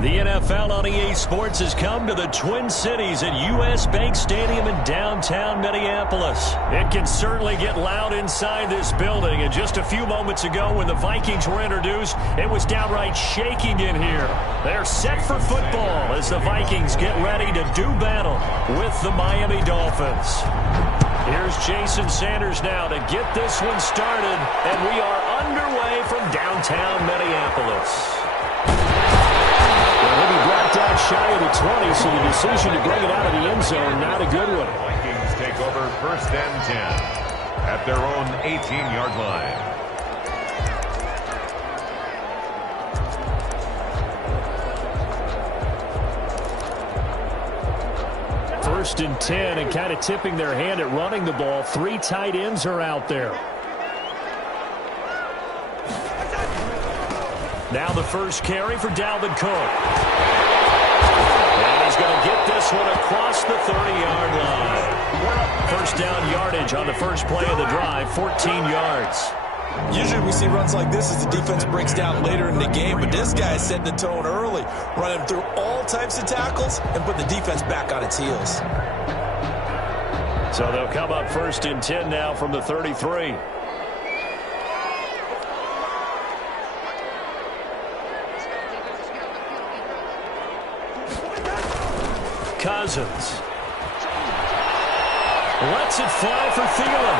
The NFL on EA Sports has come to the Twin Cities at U.S. Bank Stadium in downtown Minneapolis. It can certainly get loud inside this building, and just a few moments ago when the Vikings were introduced, it was downright shaking in here. They're set for football as the Vikings get ready to do battle with the Miami Dolphins. Here's Jason Sanders now to get this one started, and we are underway from downtown Minneapolis. He'll be brought down shy of the 20, so the decision to bring it out of the end zone, not a good one. Vikings take over first and 10 at their own 18-yard line. First and 10, and kind of tipping their hand at running the ball. 3 tight ends are out there. Now the first carry for Dalvin Cook. And he's going to get this one across the 30-yard line. First down yardage on the first play of the drive, 14 yards. Usually we see runs like this as the defense breaks down later in the game, but this guy is setting the tone early, running through all types of tackles and put the defense back on its heels. So they'll come up first and 10 now from the 33. Cousins lets it fly for Thielen.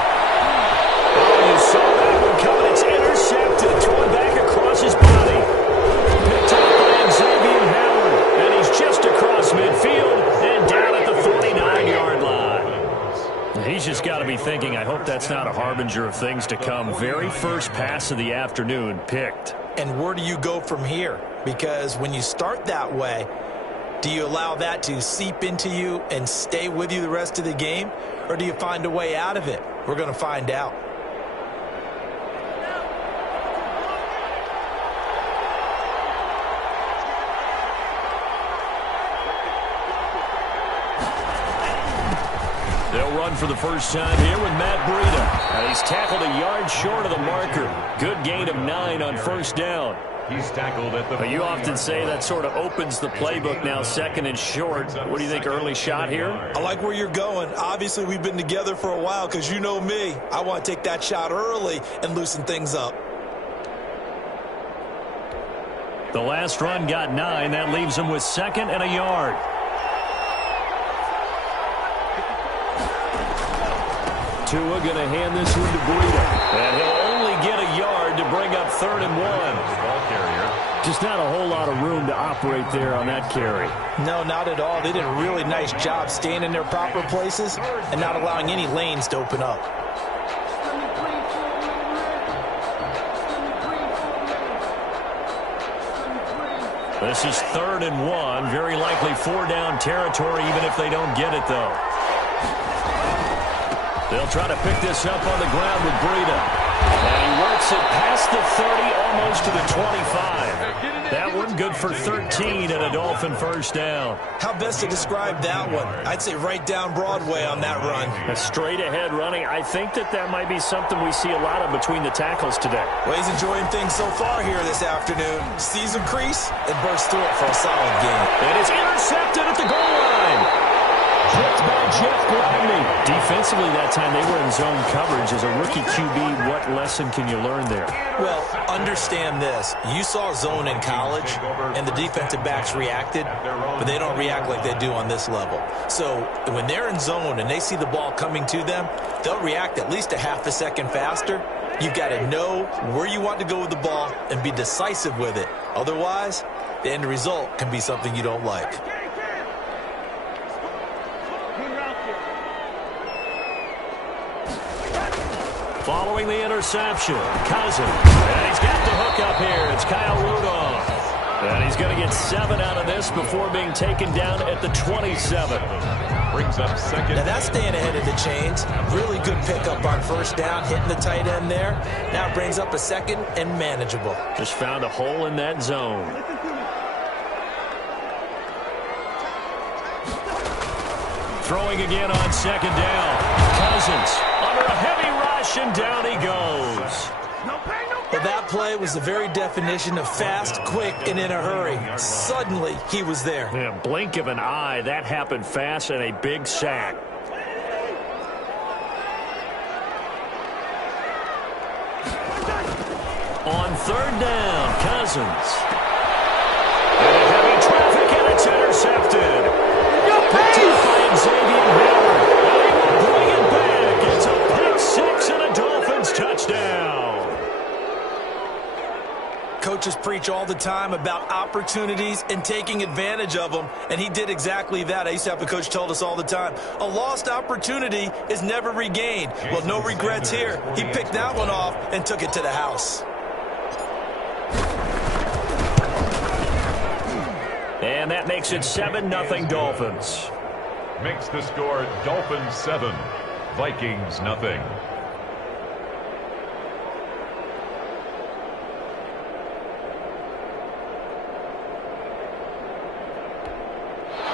Oh, you saw that one coming. It's intercepted. Thrown back across his body. Picked up by Xavier Howard. And he's just across midfield and down at the 49-yard line. He's just got to be thinking, I hope that's not a harbinger of things to come. Very first pass of the afternoon picked. And where do you go from here? Because when you start that way, do you allow that to seep into you and stay with you the rest of the game? Or do you find a way out of it? We're going to find out. They'll run for the first time here with Matt Breida. And he's tackled a yard short of the marker. Good gain of 9 on first down. He's tackled at the... But you often say that sort of opens the playbook now, second and short. What do you think, early shot here? I like where you're going. Obviously, we've been together for a while because you know me. I want to take that shot early and loosen things up. The last run got 9. That leaves him with second and a yard. Tua going to hand this one to Breida. And he'll only get a yard to bring up third and 1. Just not a whole lot of room to operate there on that carry. No, not at all. They did a really nice job staying in their proper places and not allowing any lanes to open up. This is third and 1. Very likely 4-down territory, even if they don't get it, though. They'll try to pick this up on the ground with Breida. And he works it past the 30, almost to the 25. That one good for 13 and a Dolphin first down. How best to describe that one? I'd say right down Broadway on that run. A straight ahead running. I think that might be something we see a lot of between the tackles today. Well, he's enjoying things so far here this afternoon. Sees him crease and bursts through it for a solid game. And it's intercepted at the goal line. Tripped by Jeff Gladney. Defensively that time they were in zone coverage. As a rookie QB, what lesson can you learn there? Well, understand this. You saw zone in college, and the defensive backs reacted, but they don't react like they do on this level. So when they're in zone and they see the ball coming to them, they'll react at least a half a second faster. You've got to know where you want to go with the ball and be decisive with it. Otherwise, the end result can be something you don't like. Following the interception, Cousins. And he's got the hook up here. It's Kyle Rudolph. And he's going to get 7 out of this before being taken down at the 27. Brings up second. Now that's staying ahead of the chains. Really good pickup on first down, hitting the tight end there. Now brings up a second and manageable. Just found a hole in that zone. Throwing again on second down. Cousins under a heavy rush, and down he goes. No pain, no Well, that play was the very definition of fast, quick, and in a hurry. Suddenly, he was there. Yeah, blink of an eye, that happened fast, and a big sack. On third down, Cousins. And a heavy traffic, and it's intercepted. Picked up by Xavier Howard. And he will bring it back. It's a pick six and a Dolphins touchdown. Coaches preach all the time about opportunities and taking advantage of them, and he did exactly that. I used to have a coach told us all the time, a lost opportunity is never regained. Well, no regrets here. He picked that one off and took it to the house. And that makes it 7-0 Dolphins. Makes the score Dolphins 7, Vikings nothing.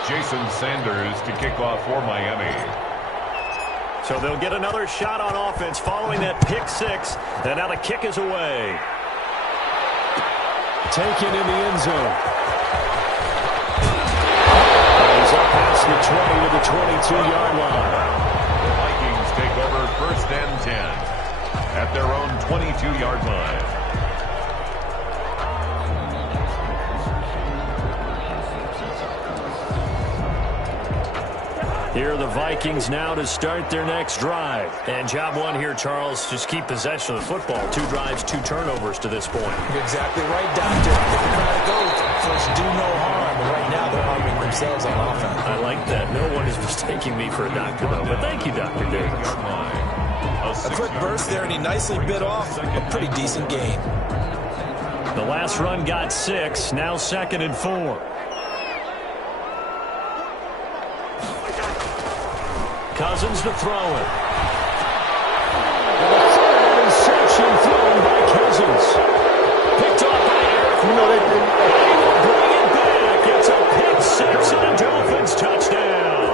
Jason Sanders to kick off for Miami. So they'll get another shot on offense following that pick six. And now the kick is away. Taken in the end zone. He's up past the 20 to the 22-yard line. The Vikings take over 1st and 10 at their own 22-yard line. Here are the Vikings now to start their next drive. And job one here, Charles, just keep possession of the football. 2 drives, 2 turnovers to this point. You're exactly right, Doctor. They're trying to go first, do no harm. And right now they're harming themselves on offense. I like that. No one is mistaking me for a doctor, though. But thank you, Dr. Davis. A quick burst there, and he nicely bit off a pretty decent gain. The last run got 6. Now 2nd and 4. Cousins to throw it. And a third interception thrown by Cousins. Picked off by Eric Rowe. And he will bring it back. It's a pick six and a Dolphins touchdown.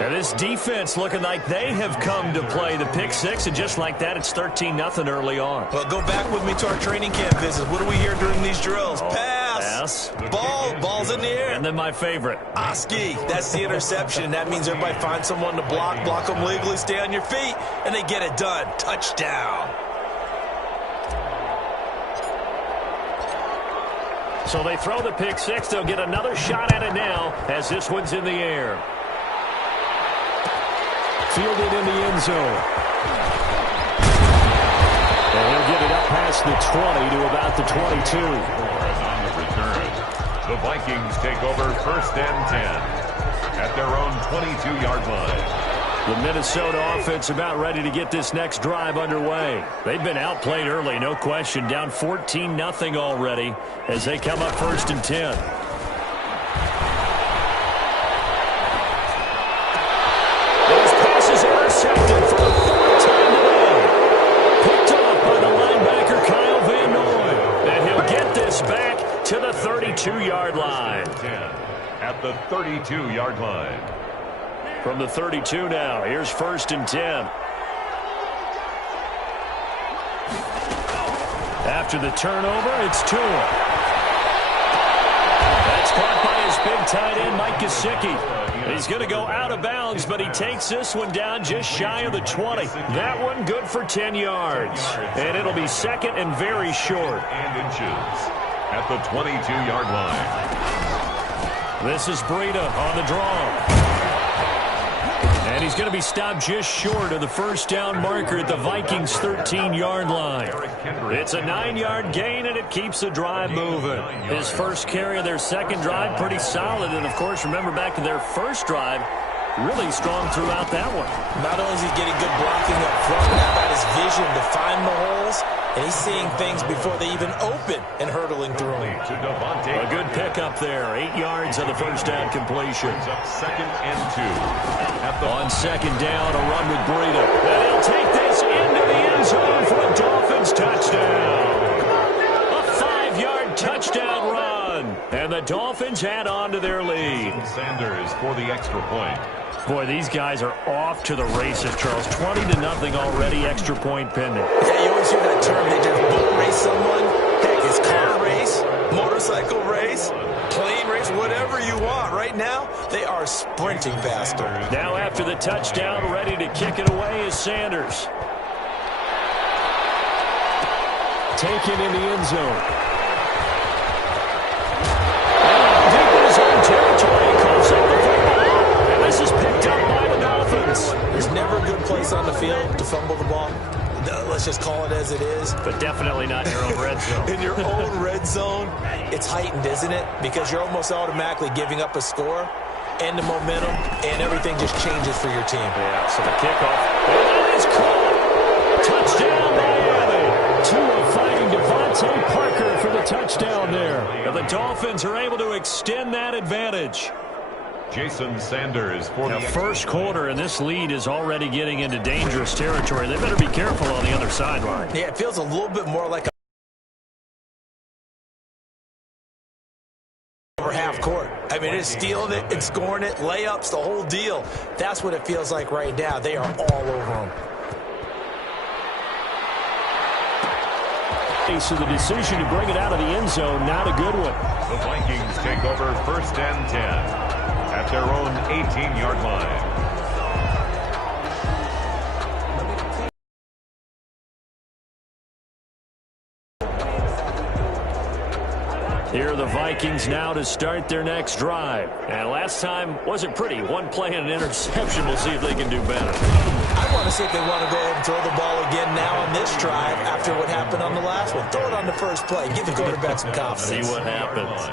And this defense looking like they have come to play the pick six, and just like that, it's 13-0 early on. Well, go back with me to our training camp visits. What do we hear during these drills? Pass. Ball's in the air. And then my favorite. Oski. That's the interception. That means everybody finds someone to block them legally, stay on your feet, and they get it done. Touchdown. So they throw the pick six. They'll get another shot at it now as this one's in the air. Fielded in the end zone. And he'll get it up past the 20 to about the 22. On the return, the Vikings take over 1st and 10 at their own 22-yard line. The Minnesota offense about ready to get this next drive underway. They've been outplayed early, no question. Down 14-0 already as they come up 1st and 10. Those passes intercepted for the 4th time today. Picked off by the linebacker Kyle Van Noy. And he'll get this back to the 32-yard line. 10 at the 32-yard line. From the 32 now, here's 1st and 10. After the turnover, it's Tua. That's caught by his big tight end, Mike Gesicki. He's going to go out of bounds, but he takes this one down just shy of the 20. That one good for 10 yards. And it'll be 2nd and very short. And inches at the 22-yard line. This is Breida on the draw. And he's going to be stopped just short of the 1st down marker at the Vikings' 13-yard line. It's a 9-yard gain, and it keeps the drive moving. His first carry of their 2nd drive, pretty solid. And, of course, remember back to their 1st drive, really strong throughout that one. Not only is he getting good blocking up front, now got his vision to find the holes, and he's seeing things before they even open and hurtling through them. A good pickup there. 8 yards on the 1st down completion. Up 2nd and 2. On 2nd down, a run with Breida. And he'll take this into the end zone for a Dolphins touchdown. A 5-yard touchdown run. And the Dolphins add on to their lead. Sanders for the extra point. Boy, these guys are off to the races, Charles. 20-0 already, extra point pending. Yeah, you always hear that term. They just boat race someone. Heck, it's car race, motorcycle race, plane race, whatever you want. Right now, they are sprinting faster. Now after the touchdown, ready to kick it away is Sanders. Taken in the end zone. Deep in his own territory, coughs up the football. And this is picked up by the Dolphins. There's never a good place on the field to fumble the ball. Let's just call it as it is. But definitely not in your own red zone. In your own red zone, it's heightened, isn't it? Because you're almost automatically giving up a score and the momentum, and everything just changes for your team. Yeah, so the kickoff. That is caught. Touchdown, Miami. Tua fighting Devontae Parker for the touchdown there. And the Dolphins are able to extend that advantage. Jason Sanders for the first quarter, and this lead is already getting into dangerous territory. They better be careful on the other sideline. Yeah, it feels a little bit more like a over half court. I mean, it's stealing it and scoring it, layups, the whole deal. That's what it feels like right now. They are all over them. So the decision to bring it out of the end zone, not a good one. The Vikings take over 1st and 10 at their own 18-yard line. Here are the Vikings now to start their next drive. And last time wasn't pretty. One play and an interception. We'll see if they can do better. I want to see if they want to go ahead and throw the ball again now on this drive after what happened on the last one. Throw it on the first play. Give the quarterback some confidence. See what happens.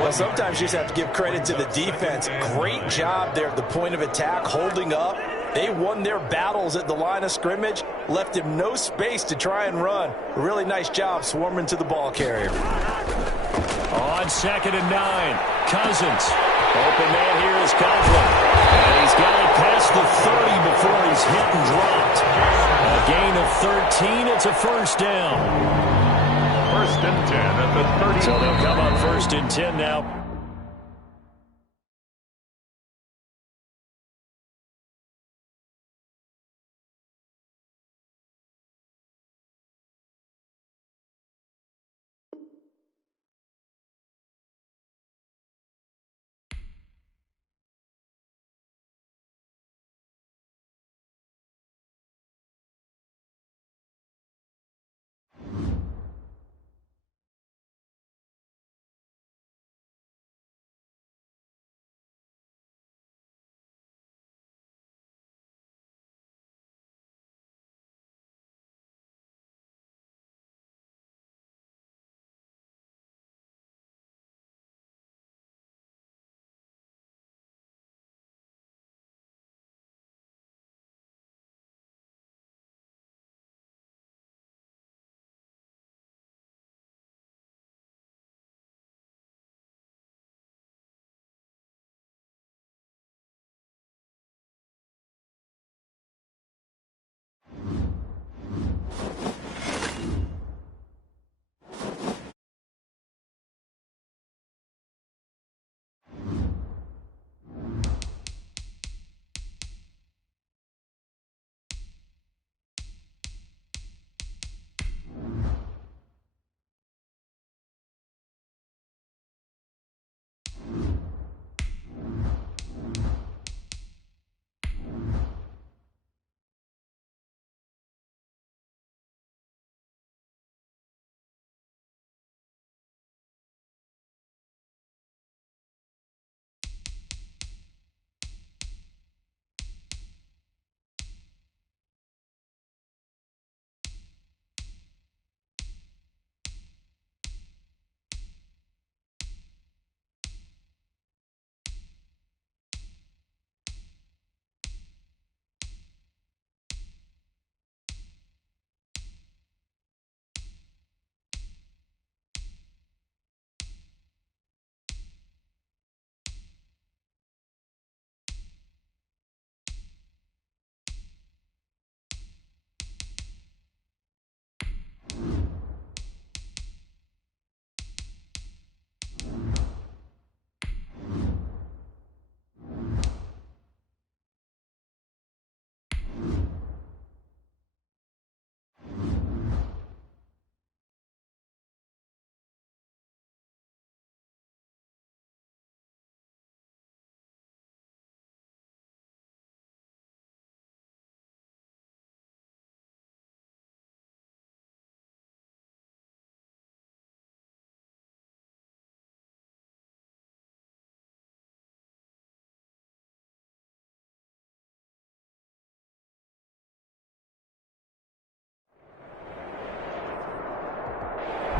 Well, sometimes you just have to give credit to the defense. Great job there at the point of attack, holding up. They won their battles at the line of scrimmage, left him no space to try and run. A really nice job swarming to the ball carrier. On 2nd and 9, Cousins. Open man here is Coughlin. And he's got it past the 30 before he's hit and dropped. A gain of 13. It's a first down. 1st and 10 at the 30. So they'll come on 1st and 10 now.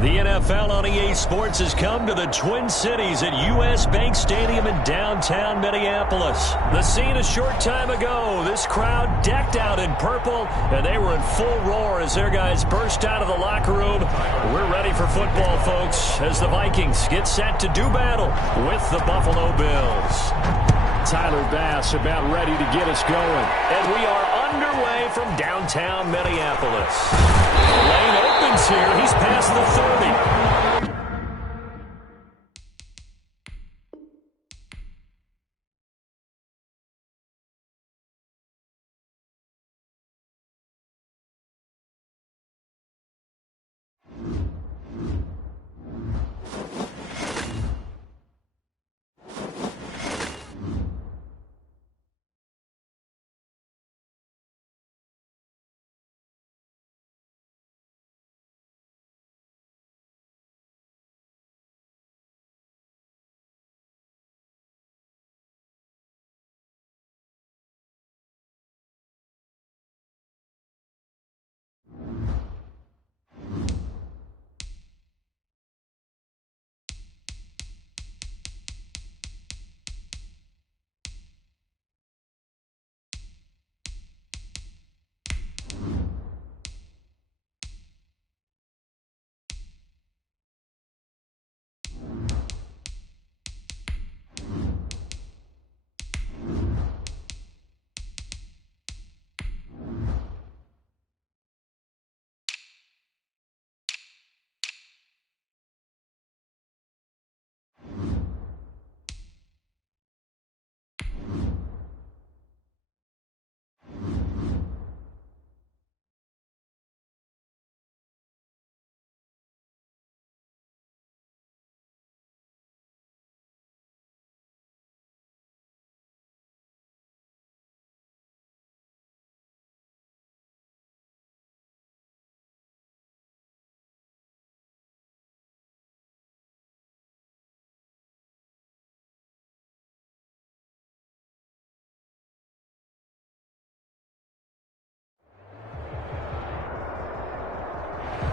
The NFL on EA Sports has come to the Twin Cities at U.S. Bank Stadium in downtown Minneapolis. The scene a short time ago, this crowd decked out in purple, and they were in full roar as their guys burst out of the locker room. We're ready for football, folks, as the Vikings get set to do battle with the Buffalo Bills. Tyler Bass about ready to get us going. And we are underway from downtown Minneapolis. The lane opens here. He's past the 30.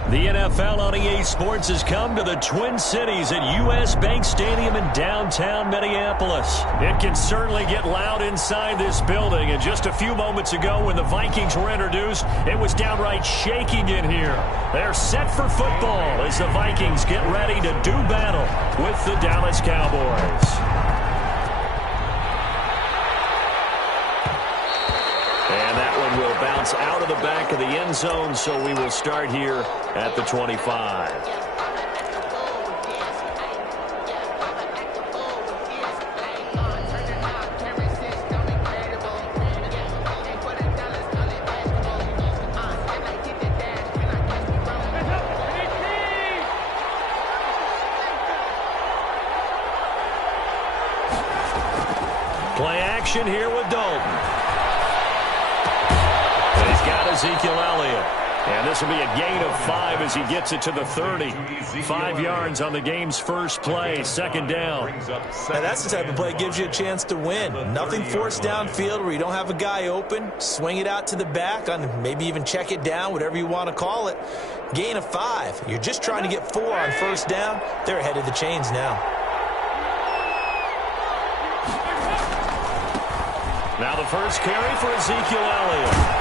The NFL on EA Sports has come to the Twin Cities at U.S. Bank Stadium in downtown Minneapolis. It can certainly get loud inside this building, and just a few moments ago when the Vikings were introduced, it was downright shaking in here. They're set for football as the Vikings get ready to do battle with the Dallas Cowboys. And that one will bounce out of the back of the end zone, so we will start here at the 25. Play action here with Dalton. Ezekiel Elliott. And this will be a gain of 5 as he gets it to the 30. 5 yards on the game's first play, second down. Now that's the type of play that gives you a chance to win. Nothing forced downfield where you don't have a guy open. Swing it out to the back, on maybe even check it down, whatever you want to call it. Gain of 5. You're just trying to get 4 on first down. They're ahead of the chains now. Now the first carry for Ezekiel Elliott.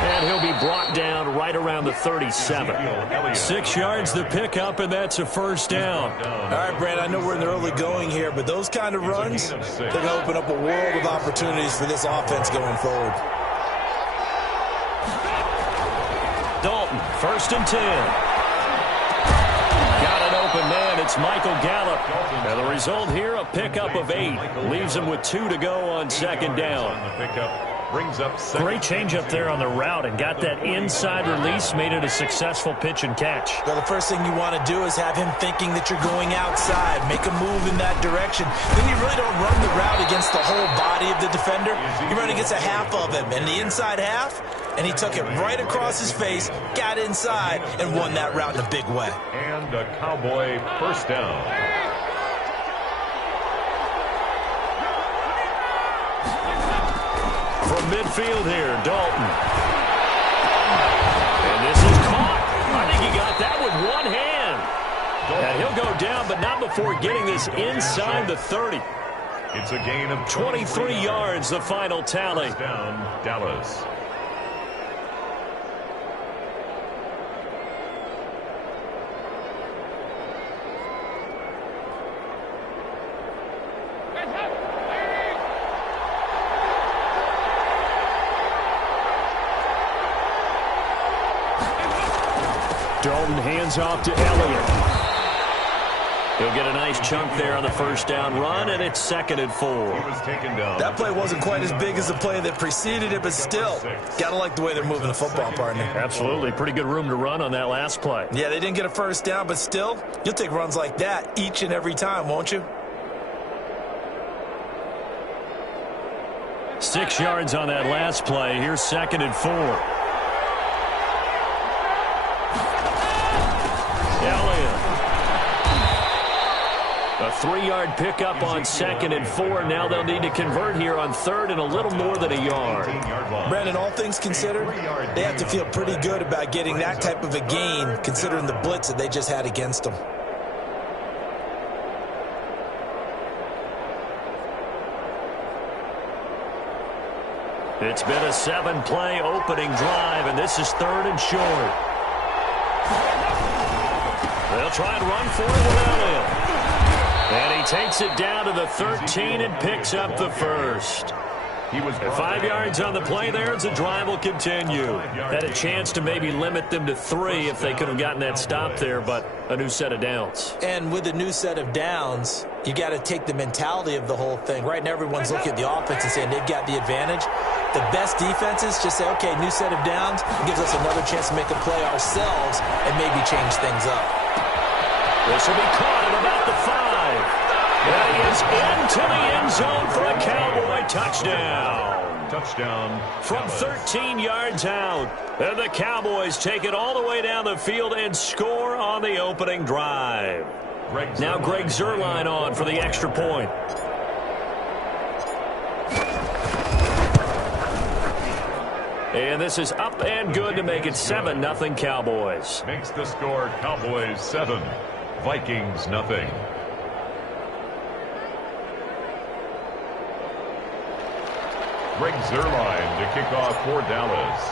And he'll be brought down right around the 37. 6 yards the pickup, and that's a first down. All right, Brad, I know we're in the early going here, but those kind of runs, they're going to open up a world of opportunities for this offense going forward. Dalton, 1st and 10. Got an open man. It's Michael Gallup. And the result here, a pickup of 8. Leaves him with 2 to go on second down. Great change up there on the route and got that inside release, made it a successful pitch and catch. Well, the first thing you want to do is have him thinking that you're going outside, make a move in that direction. Then you really don't run the route against the whole body of the defender. You run against a half of him, and the inside half, and he took it right across his face, got inside, and won that route in a big way. And a Cowboy first down. From midfield here, Dalton. And this is caught. I think he got that with one hand. but not before getting this inside the 30. It's a gain of 23 yards, the final tally. First down, Dallas. Dalton hands off to Elliott. He'll get a nice chunk there on the first down run, and it's 2nd and 4. He was taken down. That play wasn't quite as big as the play that preceded it, but still, got to like the way they're moving the football, partner. Absolutely. Pretty good room to run on that last play. Yeah, they didn't get a first down, but still, you'll take runs like that each and every time, won't you? 6 yards on that last play. Here's 2nd and 4. Elliott. A 3-yard pickup on 2nd and 4. Now they'll need to convert here on 3rd and a little more than a yard. Brandon, all things considered, they have to feel pretty good about getting that type of a gain, considering the blitz that they just had against them. It's been a 7-play opening drive, and this is 3rd and short. They'll try and run for it with Elliott. And he takes it down to the 13 and picks up the first. He was 5 yards on the play there as the drive will continue. Had a chance to maybe limit them to 3 if they could have gotten that stop there, but a new set of downs. And with a new set of downs, you got to take the mentality of the whole thing. Right now, everyone's looking at the offense and saying they've got the advantage. The best defenses just say, okay, new set of downs. It gives us another chance to make a play ourselves and maybe change things up. This will be caught at about the 5. And he is into the end zone for a Cowboy touchdown. Touchdown. From 13 yards out. And the Cowboys take it all the way down the field and score on the opening drive. Now Greg Zuerlein on for the extra point. And this is up and good to make it 7-0 Cowboys. Makes the score Cowboys 7, Vikings nothing. Greg Zuerlein to kick off for Dallas.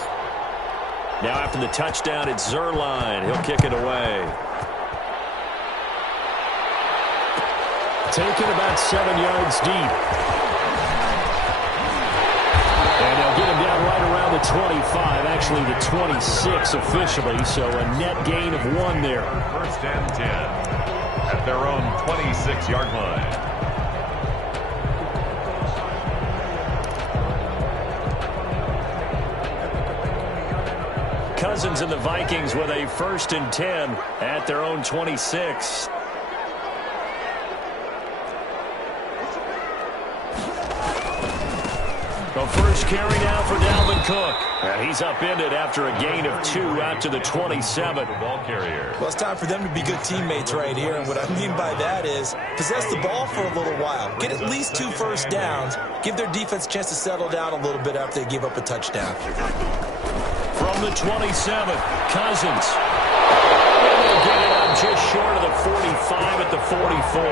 Now after the touchdown, it's Zuerlein. He'll kick it away. Taken about 7 yards deep. And they'll get him down right around the 25, actually the 26 officially, so a net gain of 1 there. 1st and 10 at their own 26-yard line. Cousins and the Vikings with a 1st and 10 at their own 26. The first carry now for Dalvin Cook. And he's upended after a gain of 2 out to the 27. Ball carrier. Well, it's time for them to be good teammates right here. And what I mean by that is possess the ball for a little while. Get at least 2 first downs. Give their defense a chance to settle down a little bit after they give up a touchdown. From the 27, Cousins. And they'll get it up just short of the 45 at the 44.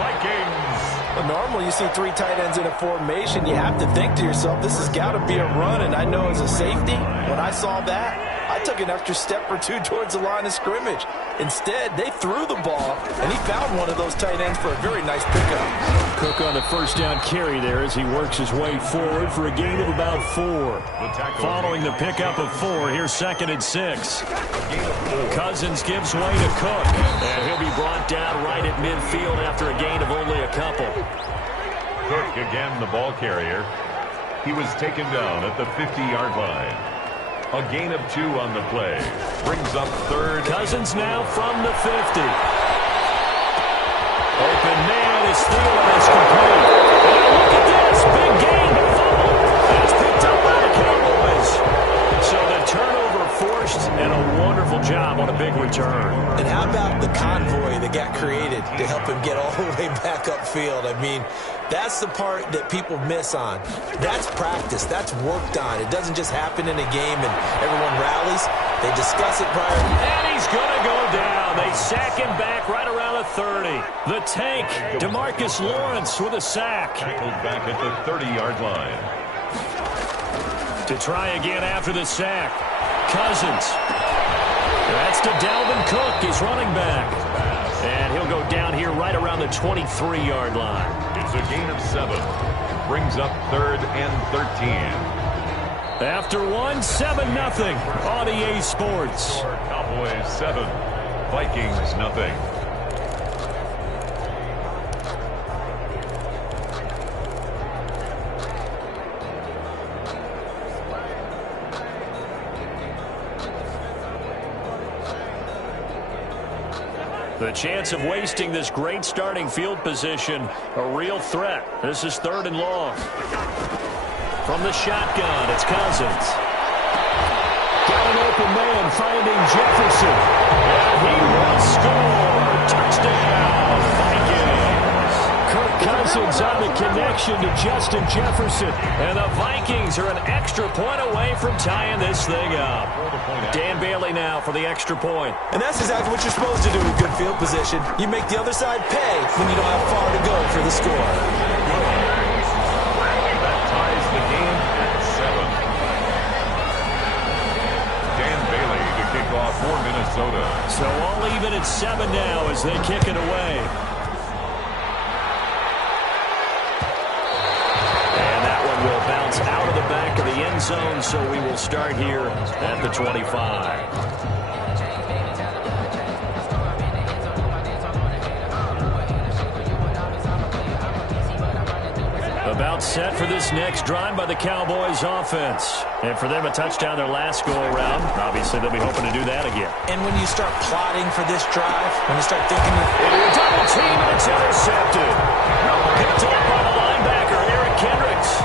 Vikings. Normally, you see 3 tight ends in a formation, you have to think to yourself, this has got to be a run. And I know as a safety, when I saw that, I took an extra step or 2 towards the line of scrimmage. Instead, they threw the ball, and he found one of those tight ends for a very nice pickup. Cook on the first down carry there as he works his way forward for a gain of about 4. Following the pickup of 4, here's 2nd and 6. Cousins gives way to Cook, and he'll be brought down right at midfield after a gain of only a couple. Cook again the ball carrier. He was taken down at the 50-yard line. A gain of 2 on the play. Brings up 3rd. Cousins now from the 50. Open man is Thielen is complete. And look at this. Big gain, but fumble. It's picked up by the Cowboys. So the turnover forced and a wonderful job on a big return. And how about the convoy that got created to help him get all the way back upfield? I mean, that's the part that people miss on. That's practice. That's worked on. It doesn't just happen in a game and everyone rallies. They discuss it prior. And he's going to go down. They sack him back right around the 30. The tank, DeMarcus Lawrence with a sack. Tackled back at the 30-yard line. To try again after the sack. Cousins. That's to Dalvin Cook, his running back. And he'll go down here right around the 23-yard line. It's a gain of 7. Brings up 3rd and 13. After 7-0 on EA Sports. Cowboys 7, Vikings nothing. The chance of wasting this great starting field position, a real threat. This is 3rd and long. From the shotgun, it's Cousins. Got an open man finding Jefferson. And he will score. Touchdown, Vikings. Kirk Cousins on the connection to Justin Jefferson. And the Vikings are an extra point away from tying this thing up. Dan Bailey now for the extra point. And that's exactly what you're supposed to do with good field position. You make the other side pay when you don't have far to go for the score. That ties the game at 7. Dan Bailey to kick off for Minnesota. So all even at 7 now as they kick it away. And that one will bounce out of the back of the end zone, so we will start here at the 25. About set for this next drive by the Cowboys offense. And for them, a touchdown their last go-around. Obviously, they'll be hoping to do that again. And when you start plotting for this drive, when you start thinking... Double team, and it's intercepted. Picked up by the linebacker, Eric Kendricks.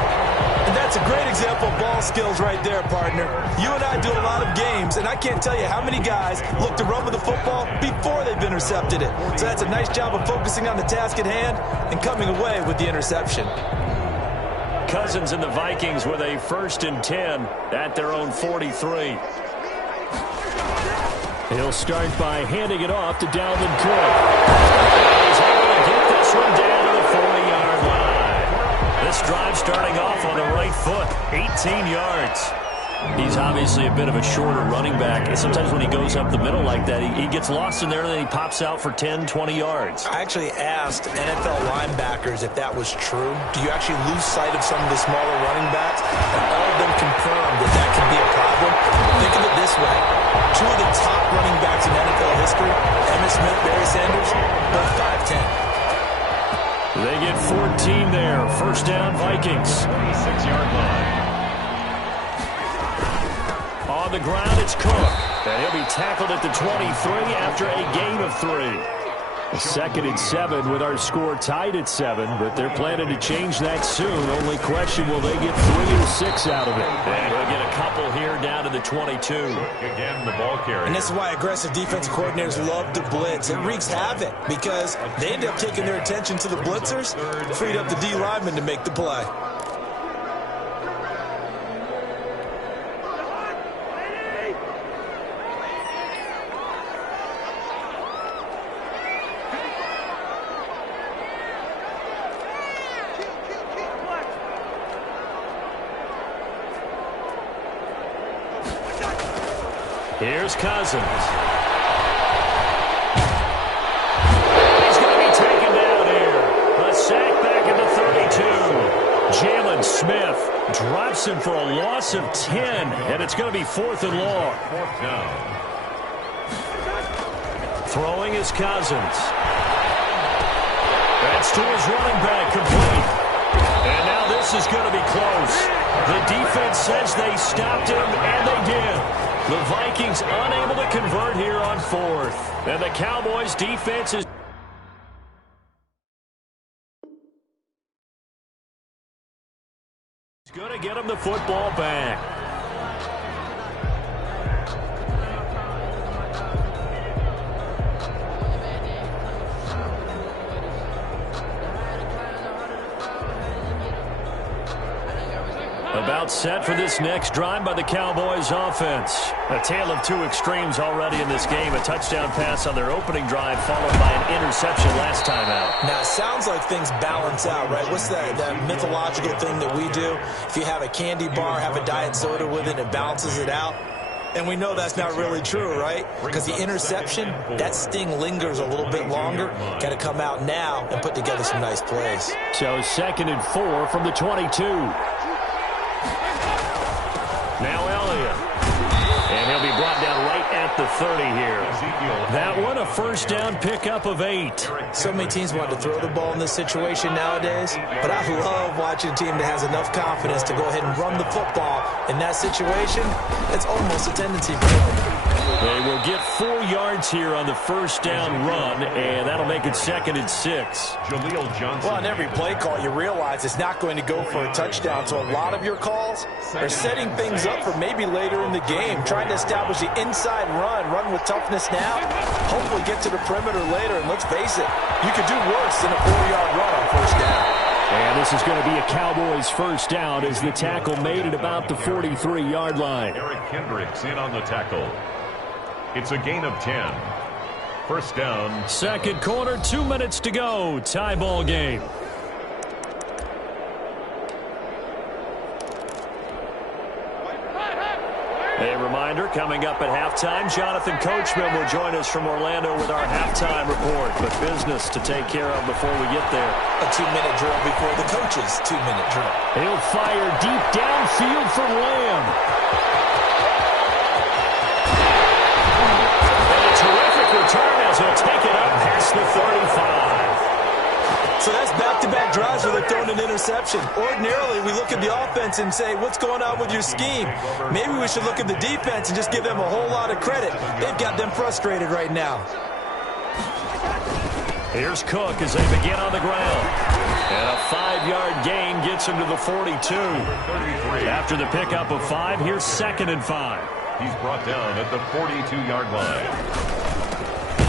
And that's a great example of ball skills right there, partner. You and I do a lot of games, and I can't tell you how many guys look to run with the football before they've intercepted it. So that's a nice job of focusing on the task at hand and coming away with the interception. Cousins and the Vikings with a 1st and 10 at their own 43. He'll start by handing it off to Dalvin Cook. He's able to get this one down to the 40-yard line. This drive starting off on the right foot, 18 yards. He's obviously a bit of a shorter running back. And sometimes when he goes up the middle like that, he gets lost in there and then he pops out for 10, 20 yards. I actually asked NFL linebackers if that was true. Do you actually lose sight of some of the smaller running backs? And all of them confirmed that that can be a problem. Think of it this way. 2 of the top running backs in NFL history, Emmitt Smith, Barry Sanders, both 5'10". They get 14 there. 1st down, Vikings. 26-yard line. On the ground, it's Cook. And he'll be tackled at the 23 after a gain of 3. 2nd and 7 with our score tied at 7, but they're planning to change that soon. Only question, will they get 3 or 6 out of it? And he'll get a couple here down to the 22. Again, the ball carrier. And this is why aggressive defensive coordinators love to blitz. It wreaks havoc because they end up taking their attention to the blitzers, freed up the D lineman to make the play. Here's Cousins. He's going to be taken down here. A sack back at the 32. Jalen Smith drops him for a loss of 10, and it's going to be 4th and long. 4th down. Throwing is Cousins. That's to his running back, complete. And now this is going to be close. The defense says they stopped him, and they did. The Vikings unable to convert here on 4th. And the Cowboys defense is going to get him the football back. About set for this next drive by the Cowboys offense. A tale of two extremes already in this game. A touchdown pass on their opening drive followed by an interception last time out. Now, it sounds like things balance out, right? What's that mythological thing that we do? If you have a candy bar, have a diet soda with it, it balances it out. And we know that's not really true, right? Because the interception, that sting lingers a little bit longer. Got to come out now and put together some nice plays. So 2nd and 4 from the 22. Now Elliott. And he'll be brought down right at the 30 here. That one a first down pickup of 8. So many teams want to throw the ball in this situation nowadays, but I love watching a team that has enough confidence to go ahead and run the football in that situation. It's almost a tendency for them. They will get 4 yards here on the first down run, and that'll make it 2nd and 6. Well, on every play call, you realize it's not going to go for a touchdown, so a lot of your calls are setting things up for maybe later in the game, trying to establish the inside run with toughness now, hopefully get to the perimeter later, and let's face it, you could do worse than a 4-yard run on first down. And this is going to be a Cowboys first down as the tackle made at about the 43-yard line. Eric Kendricks in on the tackle. It's a gain of 10. First down. Second quarter, 2 minutes to go. Tie ball game. A reminder, coming up at halftime, Jonathan Coachman will join us from Orlando with our halftime report. But business to take care of before we get there. A 2-minute drill before the coach's 2-minute drill. He'll fire deep downfield from Lamb. And a terrific return as he'll take it up past the 35. So that's back-to-back drives where they're throwing an interception. Ordinarily, we look at the offense and say, what's going on with your scheme? Maybe we should look at the defense and just give them a whole lot of credit. They've got them frustrated right now. Here's Cook as they begin on the ground. And a 5-yard gain gets him to the 42. After the pickup of 5, here's 2nd and 5. He's brought down at the 42-yard line.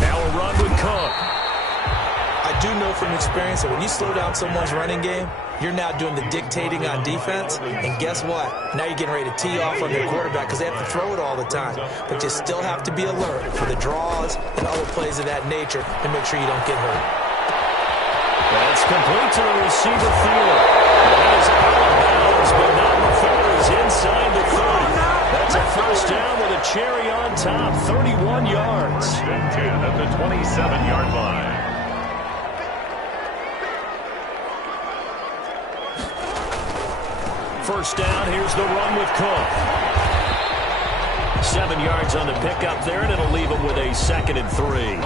Now a run with Cook. I do know from experience that when you slow down someone's running game, you're now doing the dictating on defense. And guess what? Now you're getting ready to tee off on their quarterback because they have to throw it all the time. But you still have to be alert for the draws and other plays of that nature to make sure you don't get hurt. That's complete to the receiver field. That is out of bounds, but not before he's inside the 30. That's a first down with a cherry on top, 31 yards. 10 at the 27-yard line. First down, here's the run with Cook. 7 yards on the pickup there, and it'll leave him with a 2nd and 3.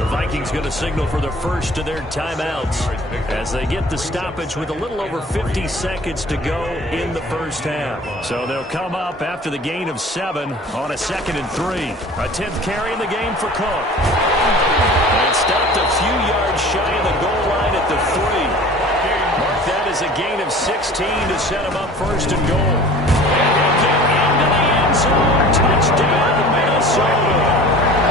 The Vikings going to signal for the first of their timeouts as they get the stoppage with a little over 50 seconds to go in the first half. So they'll come up after the gain of 7 on a 2nd and 3. A 10th carry in the game for Cook. And stopped a few yards shy of the goal line at the 3. Mark that as a gain of 16 to set him up first and goal. And he'll get into the end zone. Touchdown, Minnesota.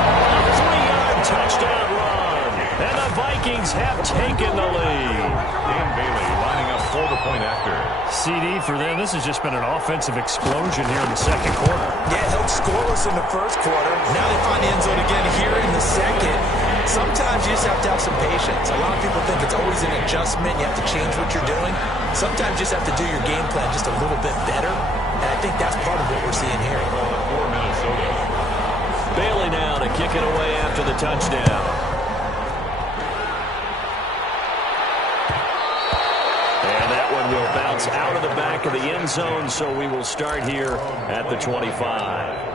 A 3-yard touchdown run. And the Vikings have taken the lead. Dan Bailey lining up for the point after. CD for them. This has just been an offensive explosion here in the second quarter. Yeah, held scoreless in the first quarter. Now they find the end zone again here in the second. Sometimes you just have to have some patience. A lot of people think it's always an adjustment. You have to change what you're doing. Sometimes you just have to do your game plan just a little bit better. And I think that's part of what we're seeing here. For Minnesota. Bailey now to kick it away after the touchdown. And that one will bounce out of the back of the end zone, so we will start here at the 25.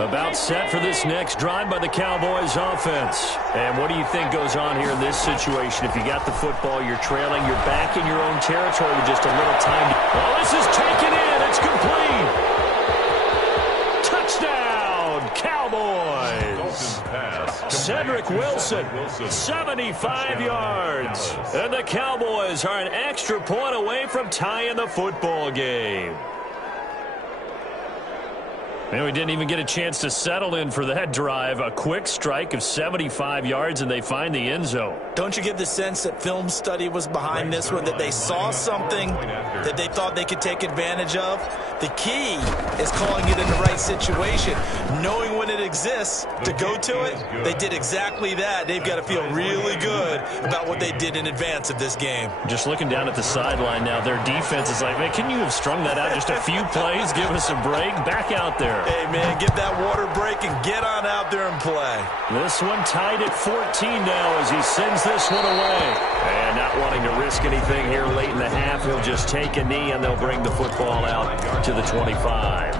About set for this next drive by the Cowboys offense. And what do you think goes on here in this situation? If you got the football, you're trailing, you're back in your own territory with just a little time. Well, this is taken in. It's complete. Touchdown, Cowboys. Cedric Wilson, 75 yards. And the Cowboys are an extra point away from tying the football game. And we didn't even get a chance to settle in for that drive. A quick strike of 75 yards, and they find the end zone. Don't you get the sense that film study was behind this one, that they saw something that they thought they could take advantage of? The key is calling it in the right situation, knowing when it exists to go to it. They did exactly that. They've got to feel really good about what they did in advance of this game. Just looking down at the sideline now, their defense is like, man, can you have strung that out just a few plays? Give us a break. Back out there. Hey, man, get that water break and get on out there and play. This one tied at 14 now as he sends this one away. And not wanting to risk anything here late in the half, he'll just take a knee and they'll bring the football out to the 25.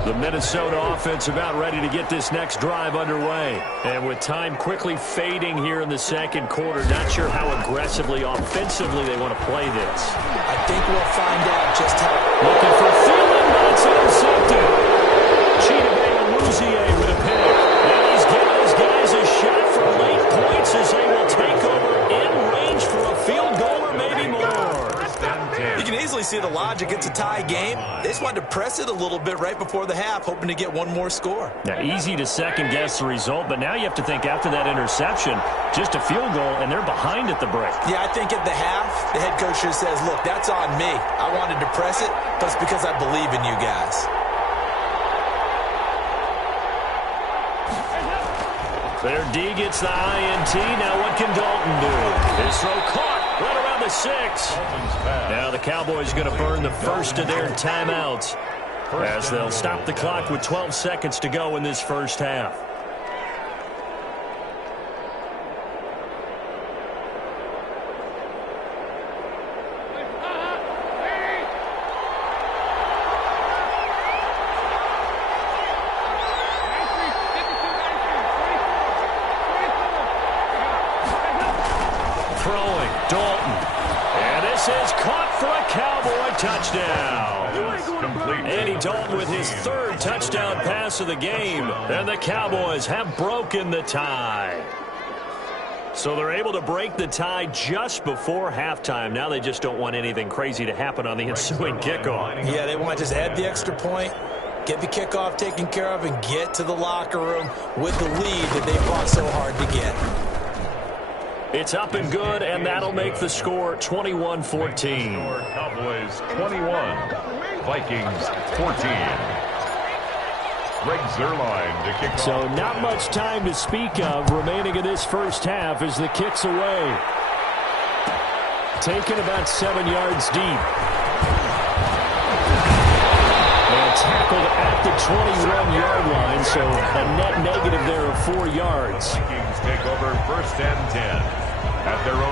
The Minnesota offense about ready to get this next drive underway. And with time quickly fading here in the second quarter, not sure how aggressively, offensively they want to play this. I think we'll find out just how. Looking for Thielen, but it's intercepted. Chidobe with a pick. And he's giving his guys a shot for late points as they will take over in range for a field goal or maybe more. You can easily see the logic. It's a tie game. They just wanted to press it a little bit right before the half, hoping to get one more score. Now, easy to second-guess the result, but now you have to think after that interception, just a field goal, and they're behind at the break. Yeah, I think at the half, the head coach just says, look, that's on me. I wanted to press it, but it's because I believe in you guys. Their D gets the INT. Now what can Dalton do? His throw caught right around the 6. Now the Cowboys are going to burn the first of their timeouts as they'll stop the clock with 12 seconds to go in this first half. Andy Dalton with his third touchdown pass of the game. And the Cowboys have broken the tie. So they're able to break the tie just before halftime. Now they just don't want anything crazy to happen on the ensuing kickoff. Yeah, they want to just add the extra point, get the kickoff taken care of, and get to the locker room with the lead that they fought so hard to get. It's up and good, and that'll make the score 21-14. Cowboys 21, Vikings 14. Greg Zuerlein to kick off. So not much time to speak of remaining in this first half as the kick's away. Taken about 7 yards deep. And tackled at the 21-yard line, so a net negative there of 4 yards. Vikings take over first and 10.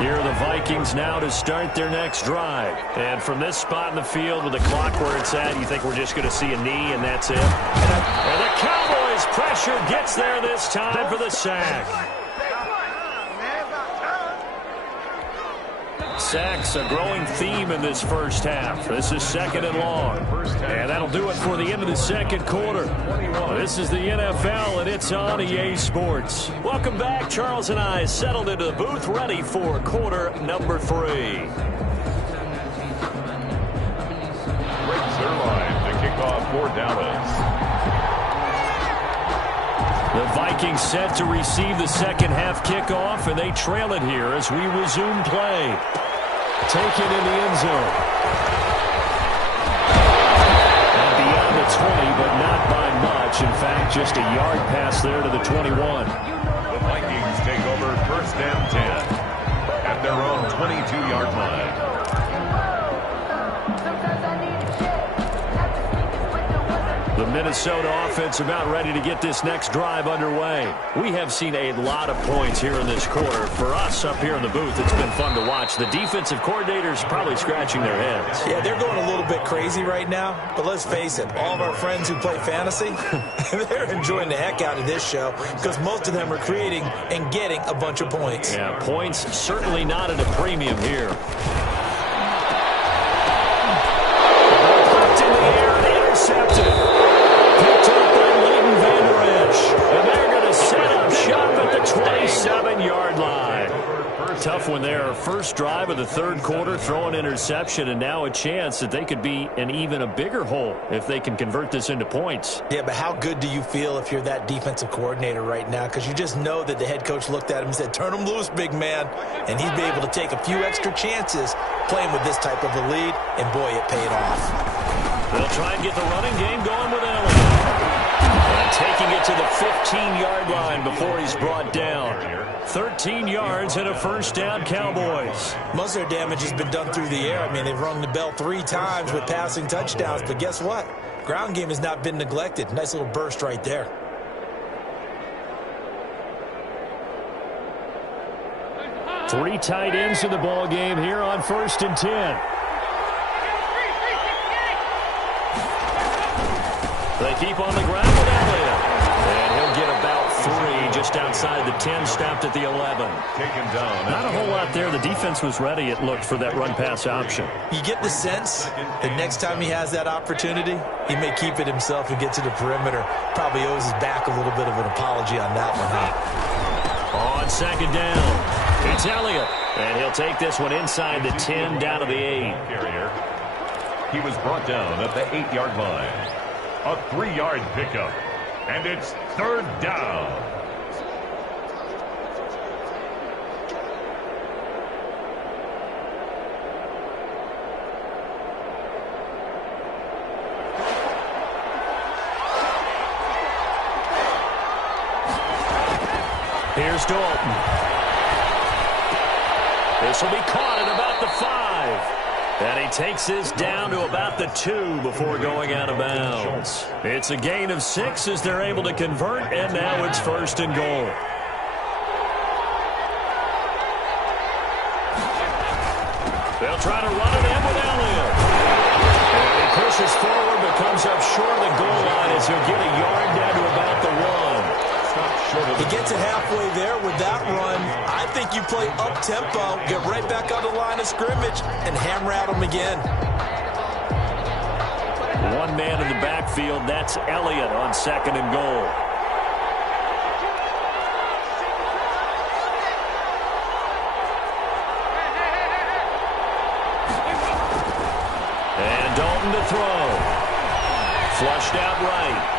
Here are the Vikings now to start their next drive. And from this spot in the field with the clock where it's at, you think we're just going to see a knee and that's it? And the Cowboys pressure gets there this time for the sack. Sacks a growing theme in this first half. This is second and long. And that'll do it for the end of the second quarter. This is the NFL, and it's on EA Sports. Welcome back. Charles and I settled into the booth, ready for quarter number 3. Greg Zuerlein to kick off for Dallas. The Vikings set to receive the second half kickoff, and they trail it here as we resume play. Taken in the end zone. And beyond the 20, but not by much. In fact, just a yard pass there to the 21. The Vikings take over first and 10 at their own 22-yard line. The Minnesota offense about ready to get this next drive underway. We have seen a lot of points here in this quarter. For us up here in the booth, it's been fun to watch. The defensive coordinators probably scratching their heads. Yeah, they're going a little bit crazy right now. But let's face it, all of our friends who play fantasy, they're enjoying the heck out of this show because most of them are creating and getting a bunch of points. Yeah, points certainly not at a premium here. Popped in the air and intercepted. Picked up by Leighton Vander Esch. And they're going to set up shop at the 27-yard line. tough one there. First drive of the third quarter, throw an interception, and now a chance that they could be in even a bigger hole if they can convert this into points. Yeah, but how good do you feel if you're that defensive coordinator right now? Because you just know that the head coach looked at him and said, turn him loose, big man. And he'd be able to take a few extra chances playing with this type of a lead, and boy, it paid off. They'll try and get the running game going with Elliott. And taking it to the 15-yard line before he's brought down. 13 yards and a first down, Cowboys. Most of their damage has been done through the air. I mean, they've rung the bell 3 times with passing touchdowns, but guess what? Ground game has not been neglected. Nice little burst right there. Three tight ends in the ball game here on 1st and 10. They keep on the ground with Elliott. And he'll get about 3 just outside the 10, stopped at the 11. Taken down. Not a whole lot there. The defense was ready, it looked, for that run-pass option. You get the sense that next time he has that opportunity, he may keep it himself and get to the perimeter. Probably owes his back a little bit of an apology on that one, huh? On second down, it's Elliott. And he'll take this one inside the 10, down to the 8. He was brought down at the 8-yard line. A 3-yard pickup. And it's 3rd down. Here's Dalton. This will be caught at about the 5. And he takes this down to about the 2 before going out of bounds. It's a gain of 6 as they're able to convert, and now it's 1st and goal. They'll try to run it in with Elliott. And he pushes forward but comes up short of the goal line as he'll get a yard down to about the 1. He gets it halfway there with that run. I think you play up-tempo, get right back on the line of scrimmage, and hammer at him again. One man in the backfield, that's Elliott on 2nd and goal. And Dalton to throw. Flushed out right.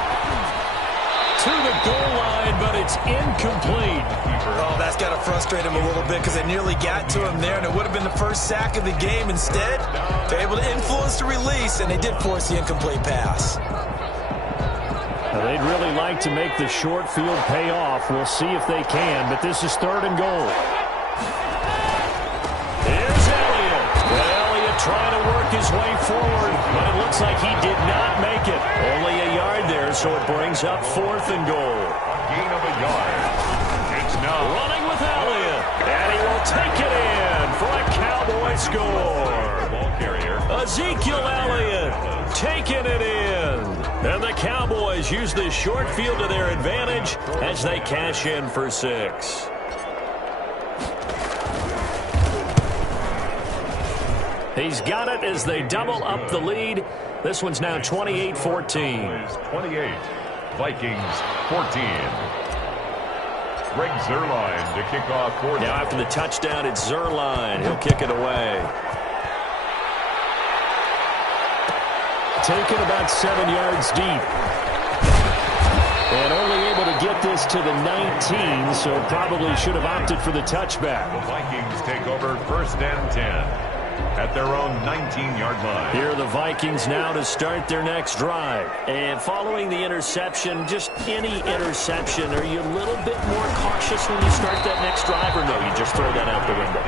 To the goal line, but it's incomplete. Oh, that's got to frustrate him a little bit because they nearly got to him there, and it would have been the first sack of the game. Instead, they're able to influence the release, and they did force the incomplete pass. Now, they'd really like to make the short field pay off. We'll see if they can, but this is 3rd and goal. Here's Elliott. Elliott trying to work his way forward, but it looks like he did not make it. Only a yard there, so it brings up 4th and goal. A gain of a yard. It's now running with Elliott, and he will take it in for a Cowboy score. Ball carrier. Ezekiel Elliott taking it in. And the Cowboys use this short field to their advantage as they cash in for 6. He's got it as they double up the lead. This one's now 28-14. 28. Vikings 14. Greg Zuerlein to kick off for now after the touchdown, it's Zuerlein. He'll kick it away. Taken about 7 yards deep. And only able to get this to the 19, so probably should have opted for the touchback. The Vikings take over 1st and 10. At their own 19-yard line. Here are the Vikings now to start their next drive. And following the interception, just any interception, are you a little bit more cautious when you start that next drive, or no, you just throw that out the window?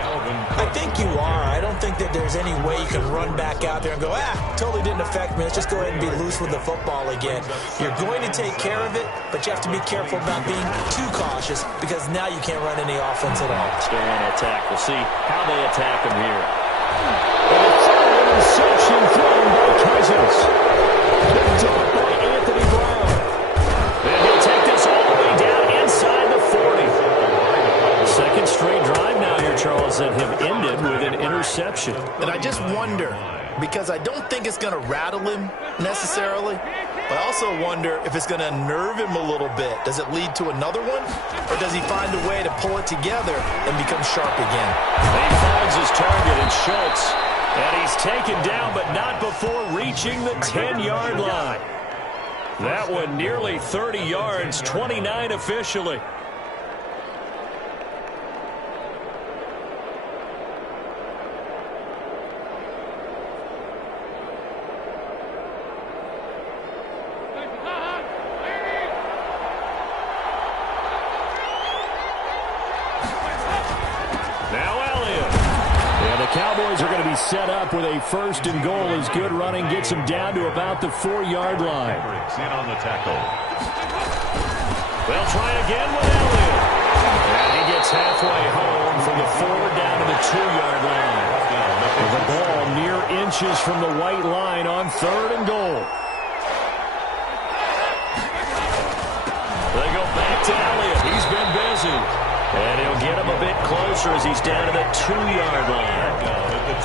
I think you are. I don't think that there's any way you can run back out there and go, totally didn't affect me. Let's just go ahead and be loose with the football again. You're going to take care of it, but you have to be careful about being too cautious because now you can't run any offense at all. Stay on attack. We'll see how they attack them here. Interception thrown by Cousins. Picked up by Anthony Brown. And he'll take this all the way down inside the 40. Second straight drive now here, Charles, that have ended with an interception. And I just wonder because I don't think it's going to rattle him necessarily. But I also wonder if it's going to unnerve him a little bit. Does it lead to another one? Or does he find a way to pull it together and become sharp again? He finds his target in Schultz. And he's taken down, but not before reaching the 10-yard line. That one nearly 30 yards, 29 officially. Cowboys are going to be set up with a first and goal as good running gets them down to about the 4-yard line. In on the tackle. They'll try again with Elliott. And he gets halfway home from the 4 down to the 2-yard line. With the ball mere inches from the white line on 3rd and goal. They go back to Elliott. He's been busy. And he'll get him a bit closer as he's down to the 2-yard line.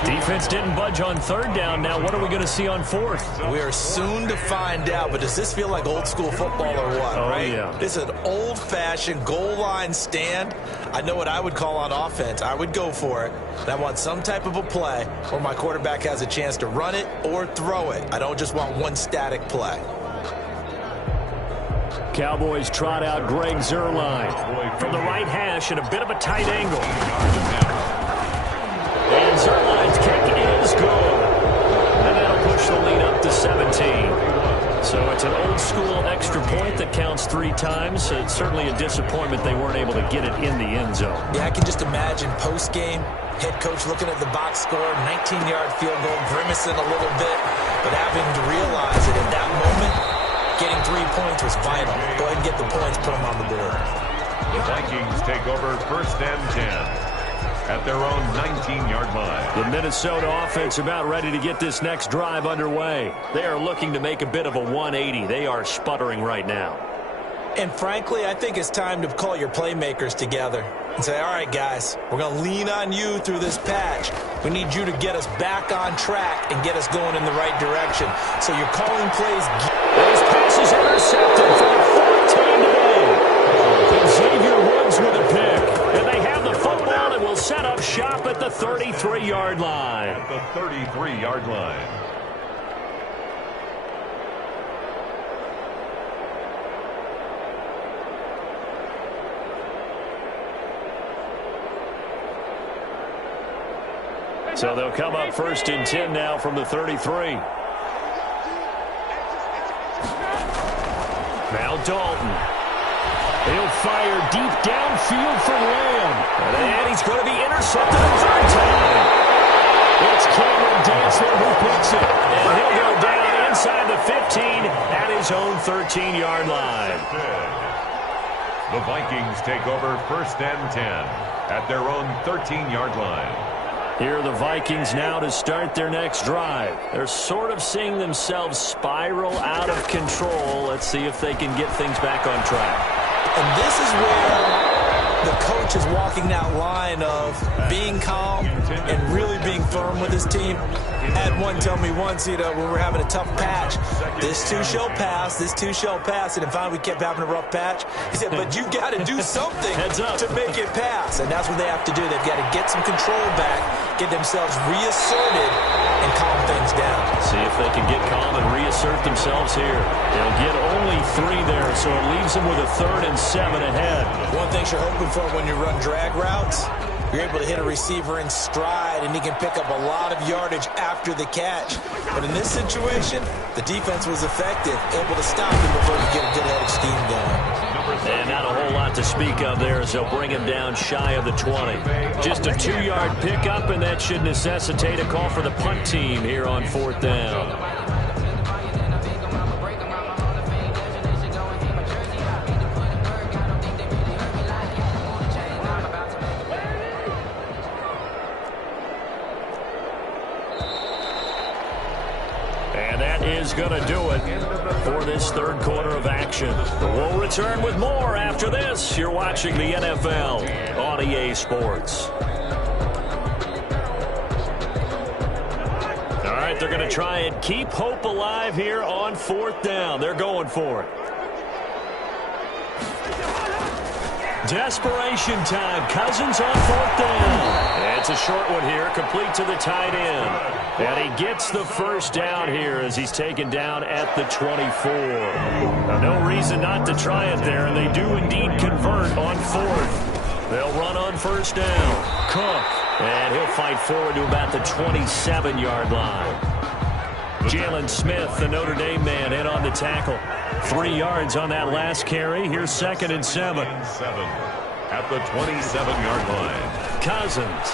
Defense didn't budge on 3rd down. Now what are we going to see on 4th? We are soon to find out, but does this feel like old school football or what, right? Yeah. This is an old-fashioned goal line stand. I know what I would call on offense. I would go for it. And I want some type of a play where my quarterback has a chance to run it or throw it. I don't just want one static play. Cowboys trot out Greg Zuerlein from the right hash at a bit of a tight angle. And Zerlein's kick is good. And that'll push the lead up to 17. So it's an old-school extra point that counts 3 times. It's certainly a disappointment they weren't able to get it in the end zone. Yeah, I can just imagine post-game, head coach looking at the box score, 19-yard field goal, grimacing a little bit, but having to realize that at that moment, getting 3 points was vital. Go ahead and get the points, put them on the board. The Vikings take over 1st and 10 at their own 19-yard line. The Minnesota offense about ready to get this next drive underway. They are looking to make a bit of a 180. They are sputtering right now. And frankly, I think it's time to call your playmakers together and say, all right, guys, we're going to lean on you through this patch. We need you to get us back on track and get us going in the right direction. So you're calling plays. Those passes intercepted for the 14 to go. Xavier Woods with a pick. And they have the football and will set up shop at the 33-yard line. At the 33-yard line. So they'll come up 1st and 10 now from the 33. Now Dalton. He'll fire deep downfield for Lamb. And he's going to be intercepted a 3rd time. It's Cameron Dantzler who picks it. And he'll go down inside the 15 at his own 13-yard line. The Vikings take over 1st and 10 at their own 13-yard line. Here are the Vikings now to start their next drive. They're sort of seeing themselves spiral out of control. Let's see if they can get things back on track. And this is where the coach is walking that line of being calm and really being firm with his team. I had one tell me once, when we're having a tough patch, this too shall pass, this too shall pass. And finally we kept having a rough patch. He said, but you've got to do something to make it pass. And that's what they have to do. They've got to get some control back, get themselves reasserted, and calm things down. See if they can get calm and reassert themselves here. They'll get only 3 there, so it leaves them with a 3rd and 7 ahead. One thing you're hoping for when you run drag routes, you're able to hit a receiver in stride, and he can pick up a lot of yardage after the catch. But in this situation, the defense was effective, able to stop him before he get a good head of steam going. And not a whole lot to speak of there as they'll bring him down shy of the 20. Just a 2-yard pickup, and that should necessitate a call for the punt team here on 4th down. And that is going to do it for this 3rd quarter of action. We'll return with more after this. You're watching the NFL on EA Sports. All right, it. They're going to try and keep hope alive here on 4th down. They're going for it. Desperation time. Cousins on 4th down. It's a short one here, complete to the tight end. And he gets the first down here as he's taken down at the 24. Now, no reason not to try it there, and they do indeed convert on 4th. They'll run on 1st down. Cook, and he'll fight forward to about the 27-yard line. Jalen Smith, the Notre Dame man, in on the tackle. 3 yards on that last carry. Here's 2nd and 7. At the 27-yard line. Cousins.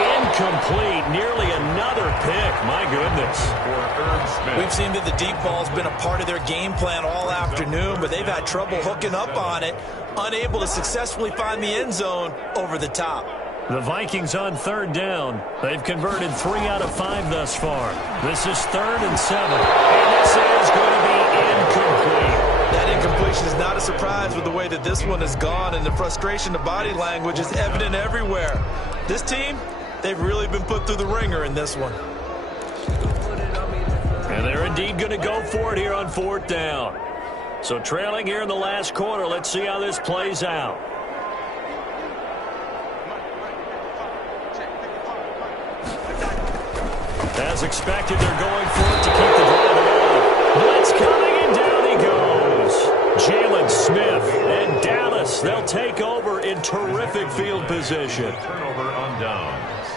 Incomplete. Nearly another pick. My goodness. We've seen that the deep ball's been a part of their game plan all afternoon, but they've had trouble hooking up on it, unable to successfully find the end zone over the top. The Vikings on 3rd down. They've converted 3 out of 5 thus far. This is 3rd and 7. And this is going to be incomplete. That incompletion is not a surprise with the way that this one has gone, and the frustration of body language is evident everywhere. This team, they've really been put through the ringer in this one. And they're indeed going to go for it here on 4th down. So trailing here in the last quarter. Let's see how this plays out. As expected, they're going for it to keep the drive alive. Blitz coming, and down he goes. Jalen Smith and Dallas, they'll take over in terrific field position. Turnover on downs.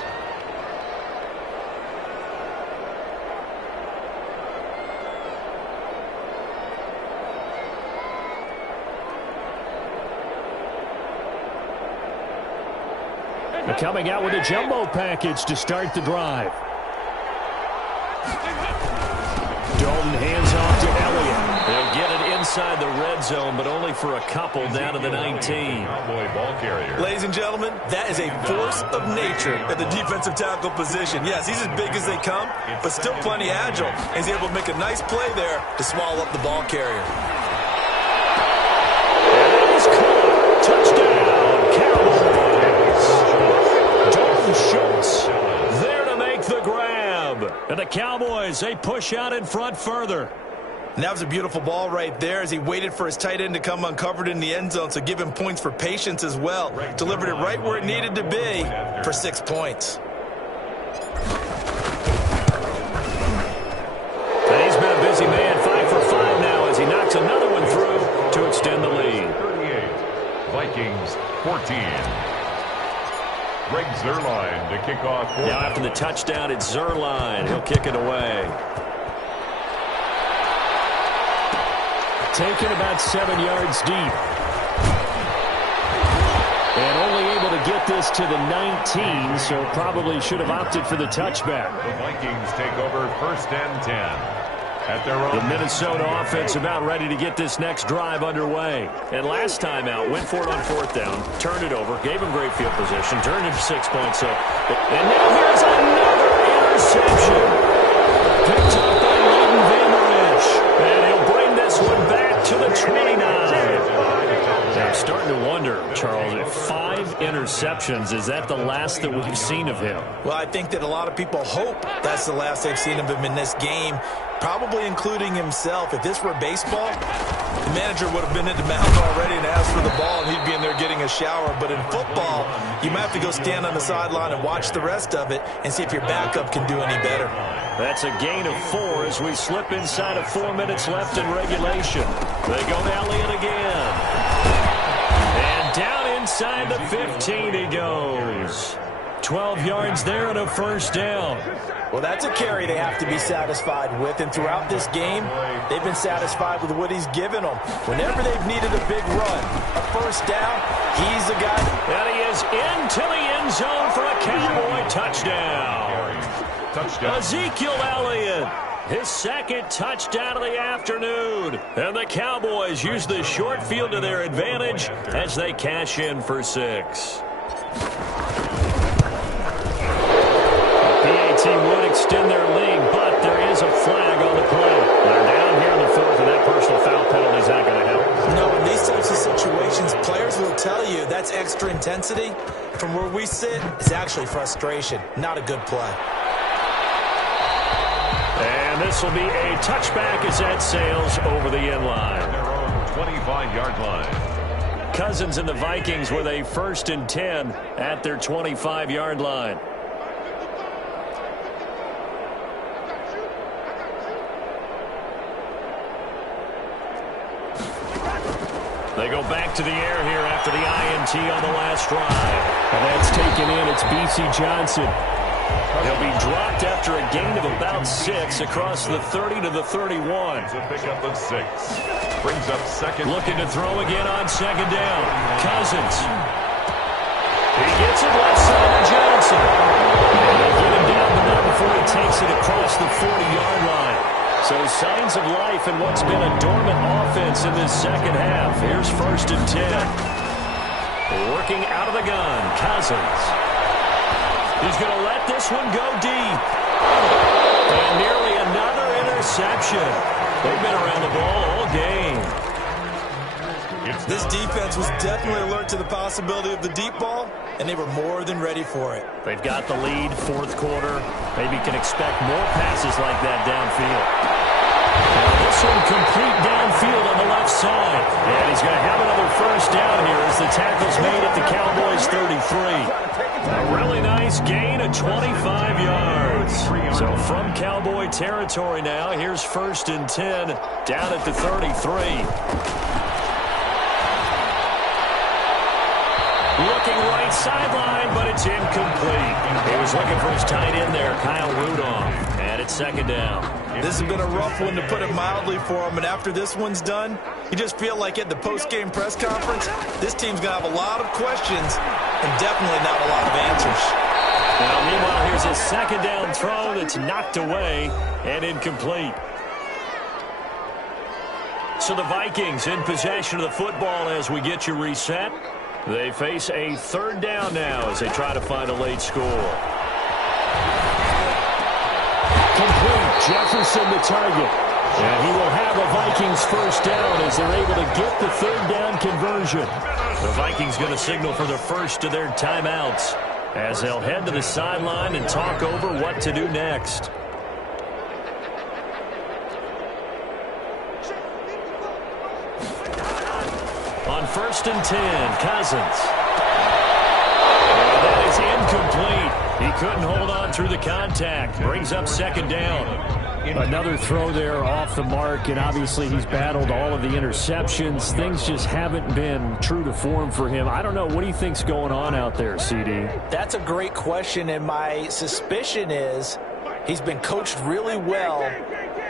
They're coming out with a jumbo package to start the drive. Dalton hands off to Elliott. They'll get it inside the red zone, but only for a couple down to the 19. Ball carrier. Ladies and gentlemen, that is a force of nature at the defensive tackle position. Yes, he's as big as they come, but still plenty agile. He's able to make a nice play there to swallow up the ball carrier. And that is caught. Touchdown, Cowboys. Dalton Schultz there to make the grab. And the Cowboys, they push out in front further. And that was a beautiful ball right there as he waited for his tight end to come uncovered in the end zone, so give him points for patience as well. Delivered it right where it needed to be for 6 points. And he's been a busy man, 5 for 5 now as he knocks another one through to extend the lead. 38, Vikings 14. Greg Zuerlein to kick off. Now after the touchdown, it's Zuerlein. He'll kick it away. Taken about 7 yards deep. And only able to get this to the 19, so probably should have opted for the touchback. The Vikings take over 1st and 10. At their own. The Minnesota offense about ready to get this next drive underway. And last time out, went for it on 4th down, turned it over, gave him great field position, turned it 6 points. And now here's another interception. Picked up by Leighton Vander Esch. And he'll bring this one back to the 29. I'm starting to wonder, Charles, if 5 interceptions, is that the last that we've seen of him? Well, I think that a lot of people hope that's the last they've seen of him in this game, probably including himself. If this were baseball, the manager would have been at the mound already and asked for the ball, and he'd be in there getting a shower. But in football, you might have to go stand on the sideline and watch the rest of it and see if your backup can do any better. That's a gain of 4 as we slip inside of 4 minutes left in regulation. They go to Elliott again. And down inside the 15 he goes. 12 yards there and a 1st down. Well, that's a carry they have to be satisfied with, and throughout this game, they've been satisfied with what he's given them. Whenever they've needed a big run, a 1st down, he's the guy. And he is into the end zone for a Cowboy touchdown. Ezekiel Elliott, his 2nd touchdown of the afternoon. And the Cowboys use the short field to their advantage as they cash in for 6. Team would extend their lead, but there is a flag on the play. They're down here in the 4th, and that personal foul penalty is not going to help. No, in these types of situations, players will tell you that's extra extra intensity, from where we sit, is actually frustration, not a good play. And this will be a touchback as that sails over the end line. Their own 25-yard line. Cousins and the Vikings with a 1st and 10 at their 25-yard line. They go back to the air here after the INT on the last drive. And that's taken in. It's B.C. Johnson. He'll be dropped after a gain of about 6 across the 30 to the 31. It's a pickup of 6. Brings up second. Looking to throw again on 2nd down. Cousins. He gets it left side to Johnson. And they get him down the middle before he takes it across the 40-yard line. So signs of life in what's been a dormant offense in this second half. Here's 1st and 10. Working out of the gun, Cousins. He's going to let this one go deep. And nearly another interception. They've been around the ball all game. This defense was definitely alert to the possibility of the deep ball, and they were more than ready for it. They've got the lead, 4th quarter. Maybe can expect more passes like that downfield. Now this one complete downfield on the left side. And he's going to have another 1st down here as the tackle's made at the Cowboys' 33. A really nice gain of 25 yards. So from Cowboy territory now, here's 1st and 10 down at the 33. Looking right sideline, but it's incomplete. He was looking for his tight end there, Kyle Rudolph. And it's 2nd down. This has been a rough one, to put it mildly, for him. And after this one's done, you just feel like at the post-game press conference, this team's going to have a lot of questions and definitely not a lot of answers. Now, meanwhile, here's a 2nd down throw that's knocked away and incomplete. So the Vikings in possession of the football as we get you reset. They face a 3rd down now as they try to find a late score. Complete. Jefferson the target. And he will have a Vikings 1st down as they're able to get the 3rd down conversion. The Vikings going to signal for the first of their timeouts as they'll head to the sideline and talk over what to do next. On 1st and 10, Cousins. And that is incomplete. He couldn't hold on through the contact. Brings up 2nd down. Another throw there off the mark, and obviously he's battled all of the interceptions. Things just haven't been true to form for him. I don't know. What do you think's going on out there, CD? That's a great question, and my suspicion is he's been coached really well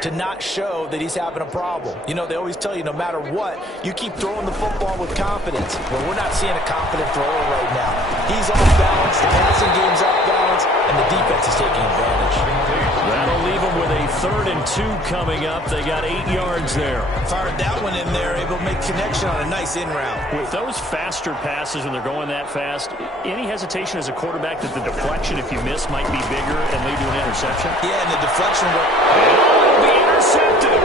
to not show that he's having a problem. You know, they always tell you no matter what, you keep throwing the football with confidence. Well, we're not seeing a confident thrower right now. He's off balance, the passing game's off balance, and the defense is taking advantage. That'll leave them with a 3rd and 2 coming up. They got 8 yards there. Fired that one in there, able to make connection on a nice in route. With those faster passes when they're going that fast, any hesitation as a quarterback that the deflection, if you miss, might be bigger and lead to an interception? Yeah, and the deflection will be intercepted.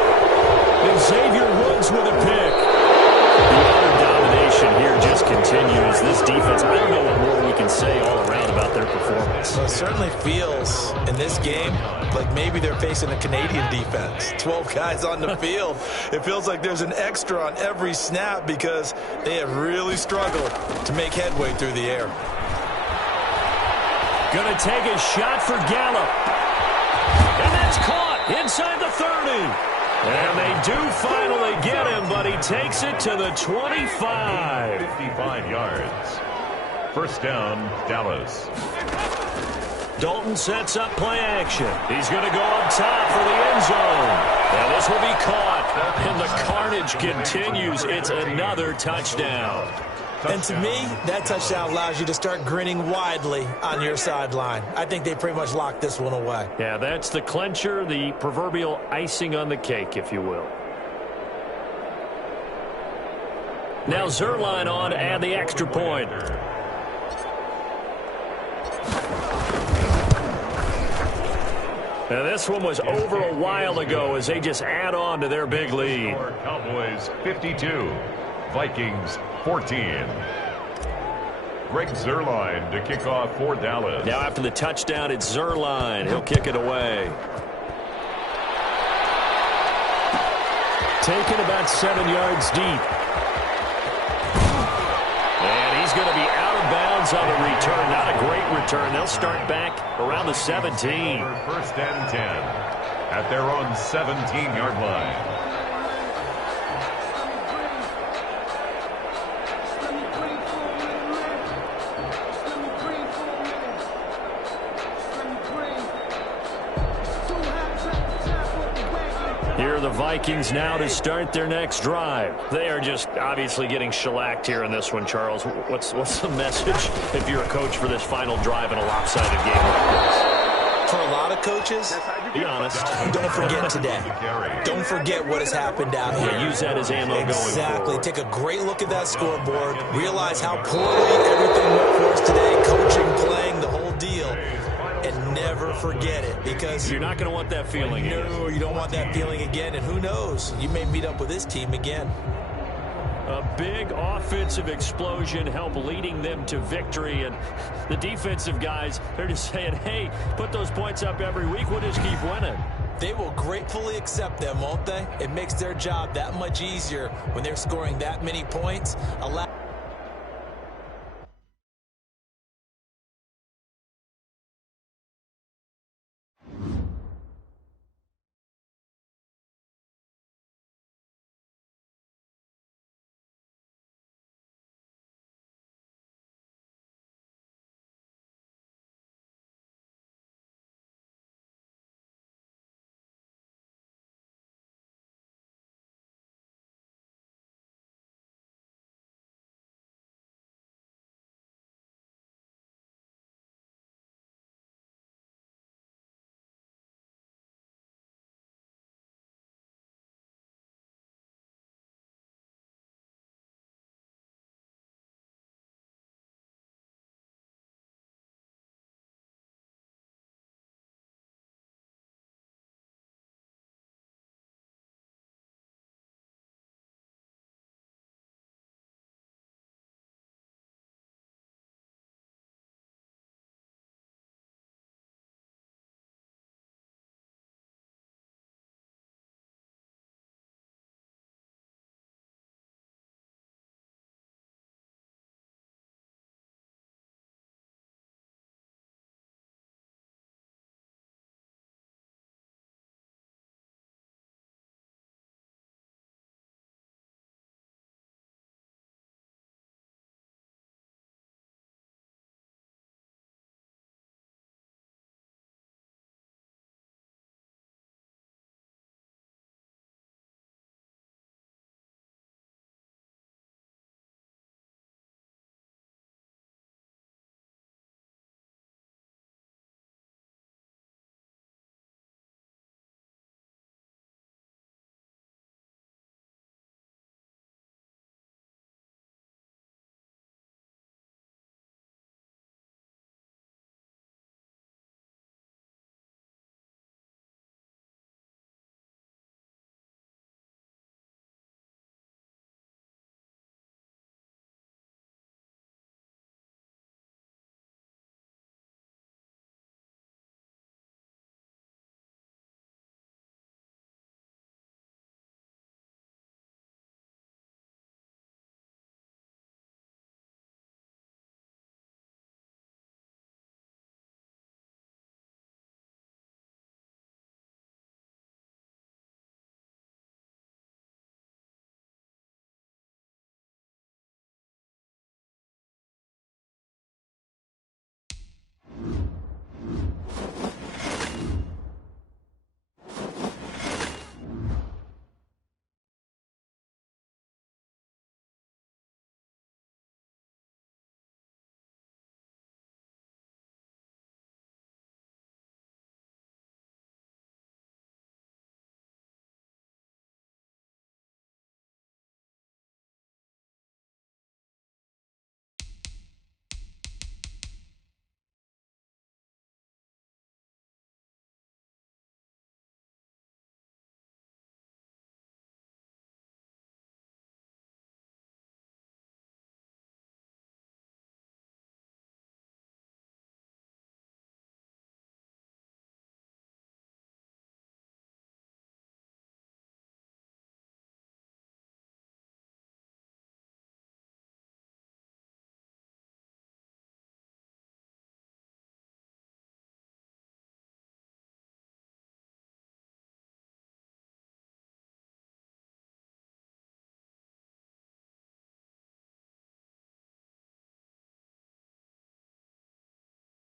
And Xavier Woods with a pick. The utter domination here just continues. This defense, I don't know what more we can say all around about their performance. Well, it certainly feels in this game like maybe they're facing a Canadian defense. 12 guys on the field. It feels like there's an extra on every snap because they have really struggled to make headway through the air. Going to take a shot for Gallup. And that's caught inside the 30. And they do finally get him, but he takes it to the 25. 55 yards. 1st down, Dallas. Dalton sets up play action. He's going to go up top for the end zone. And this will be caught. And the carnage continues. It's another touchdown. And to me, that touchdown allows you to start grinning widely on your sideline. I think they pretty much locked this one away. Yeah, that's the clincher, the proverbial icing on the cake, if you will. Now Zerline on to add the extra point. Now this one was over a while ago as they just add on to their big lead. Cowboys 52, Vikings 14. Greg Zuerlein to kick off for Dallas. Now after the touchdown, it's Zuerlein. He'll kick it away. Taken about 7 yards deep. And he's going to be out of bounds on the return. Not a great return. They'll start back around the 17. First and 10 at their own 17-yard line. Here are the Vikings now to start their next drive. They are just obviously getting shellacked here in this one, Charles. What's the message if you're a coach for this final drive in a lopsided game like this? For a lot of coaches, be honest. Don't forget today. Don't forget what has happened out here. Yeah, use that as ammo going forward. Exactly. Take a great look at that scoreboard. Realize how poorly everything went for us today. Coaching, playing, the whole deal. And never forget it, because you're not going to want that feeling again. No, you don't want that feeling again. And who knows? You may meet up with this team again. A big offensive explosion helped leading them to victory. And the defensive guys, they're just saying, hey, put those points up every week. We'll just keep winning. They will gratefully accept them, won't they? It makes their job that much easier when they're scoring that many points.